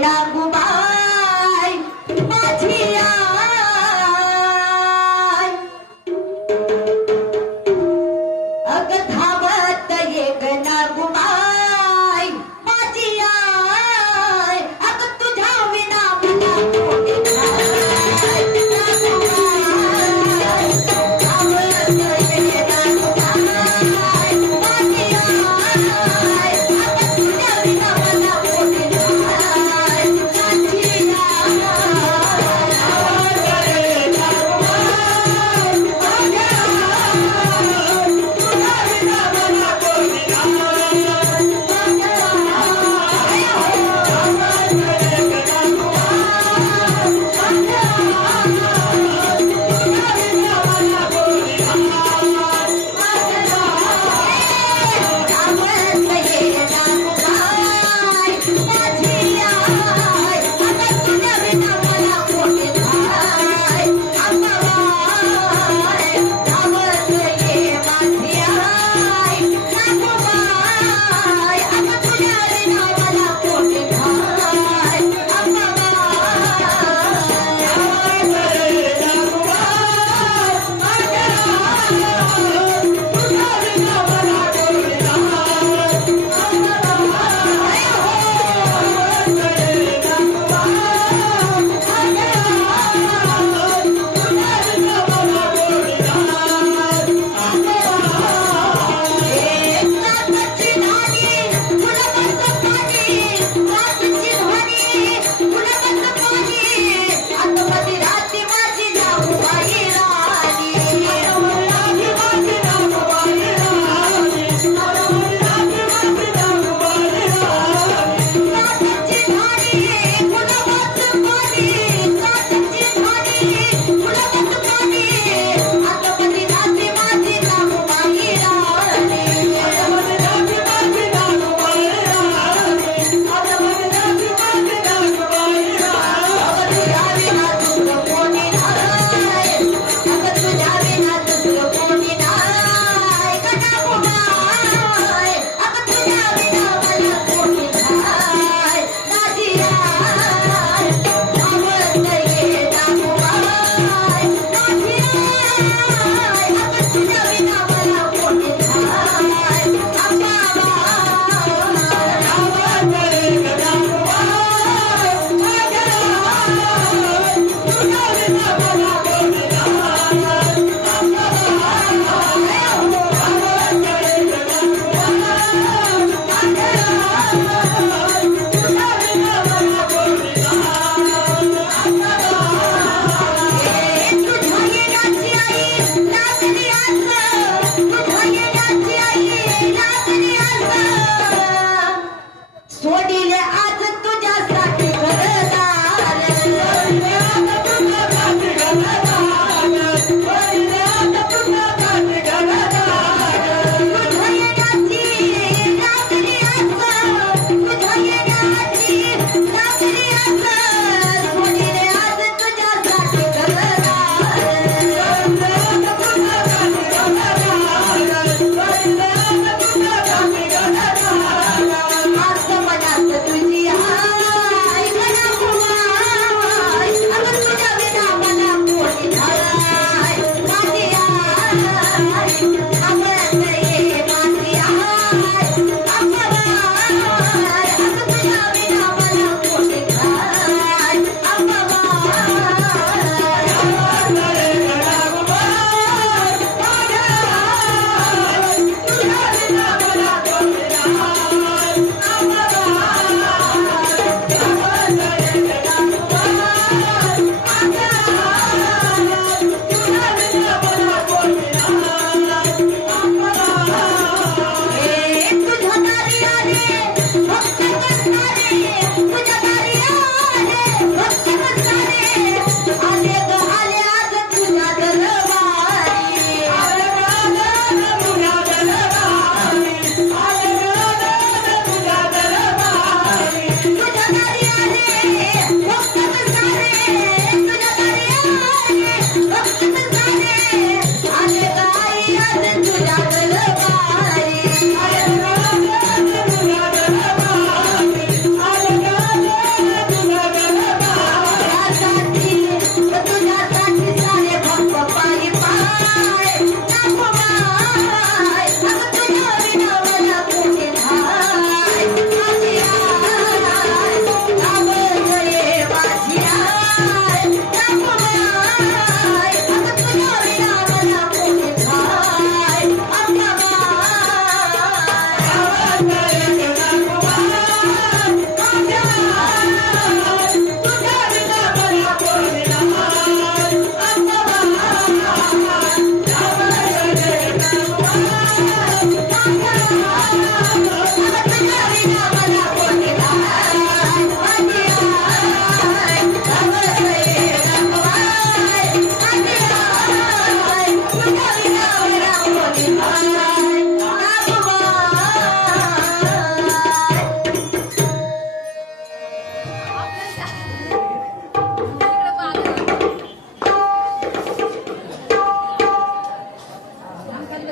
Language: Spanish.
la